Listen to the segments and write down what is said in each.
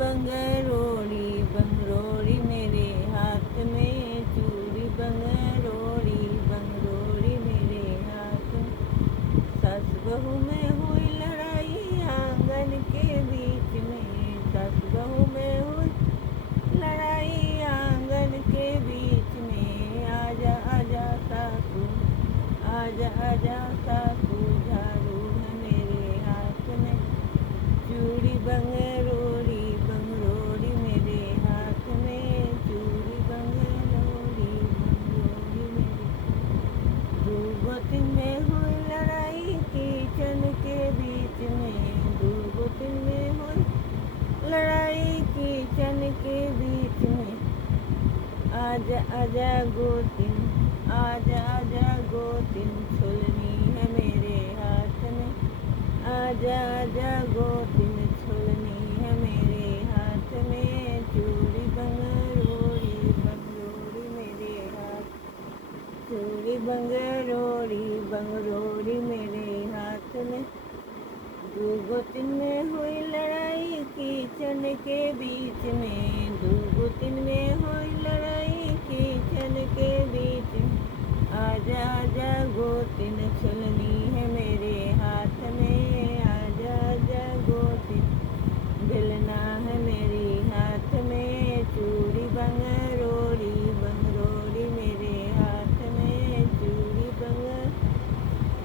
बंगरोड़ी बंगरोड़ी मेरे हाथ में, चूड़ी बंगरोड़ी बंगरोड़ी मेरे हाथ में। सास बहू में हुई लड़ाई आंगन के बीच में, सास बहू में हुई लड़ाई आंगन के बीच में। आजा आजा सासू, आजा आजा सासू, झाड़ू है मेरे हाथ में, चूड़ी बंगरोड़ी बंगरोड़ी मेरे हाथ में, चूड़ी बंगरोड़ी बंगरोड़ी मेरे। दो गोतिन में हुई लड़ाई किचन के बीच में, दो गोतिन में हुई लड़ाई किचन के बीच में। आजा आजा गोतिन, आजा आजा गोतिन, छोलनी है मेरे हाथ में। आजा आजा गोतिन, छोलनी है मेरे हाथ में, चूड़ी बंगरोड़ी बंगरोड़ी मेरे हाथ, चूड़ी बंगरोड़ी बंगरोड़ी मेरे हाथ में। दो गोतिन में हुई लड़ाई किचन के बीच में, दो गोतिन में हुई लड़ाई किचन के बीच में। आजा आजा गोतिन, छोलनी है मेरे हाथ में। आजा आजा गोतिन, बेलना है मेरे हाथ में, चूड़ी बंगरोड़ी बंगरोड़ी मेरे हाथ में, चूड़ी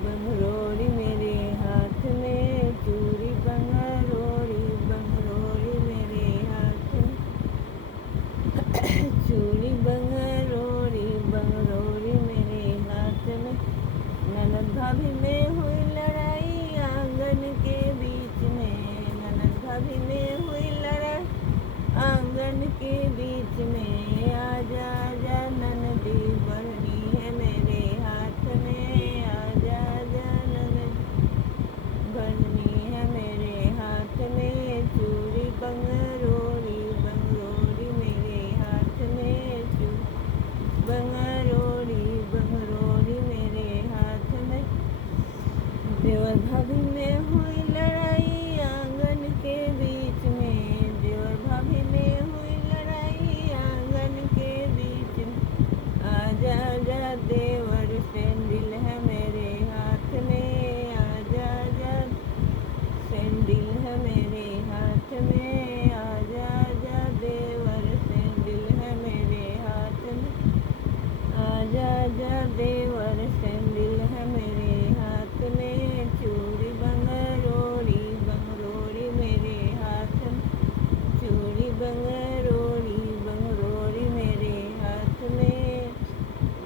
बंगरोड़ी मेरे हाथ में, चूड़ी बंगरोड़ी बंगरोड़ी मेरे हाथ में, चूड़ी बंगरोड़ी बंगरोड़ी मेरे हाथ में। ननद भाभी में हुई लड़ाई आंगन के बीच में, ननद भाभी में हुई लड़ाई आंगन के बीच में। आजा आजा ननदी, बढ़नी है मेरे हाथ में। आजा आजा ननद, बढ़नी है मेरे हाथ में, चूड़ी बंगरोड़ी बंगरोड़ी मेरे हाथ में, चूड़ी बंगरोड़ी बंगरोड़ी मेरे हाथ में। देवर भाभी में हुई लड़ाई आंगन के बीच में, देवर भाभी में हुई लड़ाई आंगन के बीच में। आजा आजा देवर, सैंडल है मेरे हाथ में। आजा आजा सैंडल है मेरे हाथ में। आजा आजा देवर, सैंडल है मेरे हाथ में। आजा आजा देवर, सैंडल है मेरे हाथ में, चूड़ी बंगरोड़ी बंगरोड़ी मेरे हाथ में, चूड़ी बंगरोड़ी बंगरोड़ी मेरे हाथ में,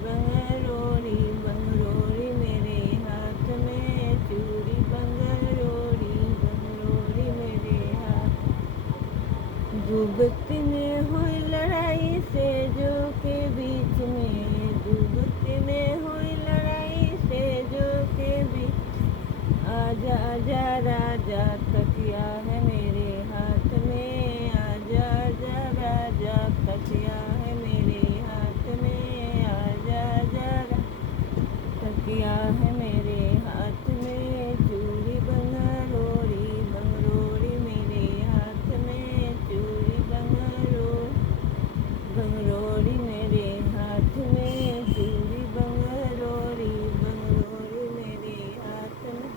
बंगरोड़ी बंगरोड़ी मेरे हाथ में, चूड़ी बंगरोड़ी बंगरोड़ी मेरे हाथ। दो व्यक्ति में हुई लड़ाई सेजों के बीच में, दो व्यक्ति में हुई लड़ाई सेजों के बीच। आजा आजा राजा, तकिया है मेरे हाथ में। आजा आजा राजा, तकिया है मेरे हाथ में। आजा आजा तकिया है मेरे हाथ में, चूड़ी बंगरोड़ी बंगरोड़ी मेरे हाथ में, चूड़ी बंगरोड़ी मेरे हाथ में, चूड़ी बंगरोड़ी बंगरोड़ी मेरे हाथ में,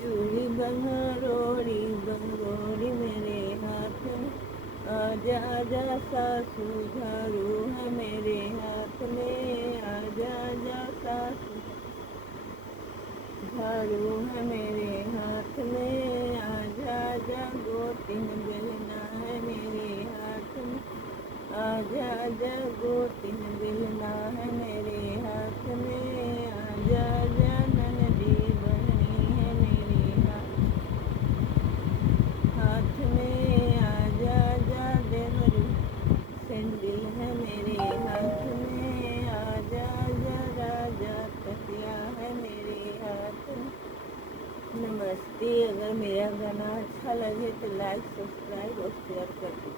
चूड़ी बंगरोड़ी बंगरोड़ी मेरे हाथ में। आजा आजा सासू, झाड़ू है मेरे हाथ में। आजा आजा सासू, झाड़ू है मेरे हाथ में। आजा आजा गोतिन, बेलना है मेरे हाथ में। आजा आजा गोतिन, बेलना है मेरे हाथ में। आजा आजा ननदी, बढ़नी है मेरे हाथ में। आजा आजा देवरू, सैंडल है मेरे हाथ में। आजा आजा राजा, तकिया है मेरे हाथ में। नमस्ते। अगर मेरा गाना अच्छा लगे तो लाइक सब्सक्राइब और शेयर कर दो।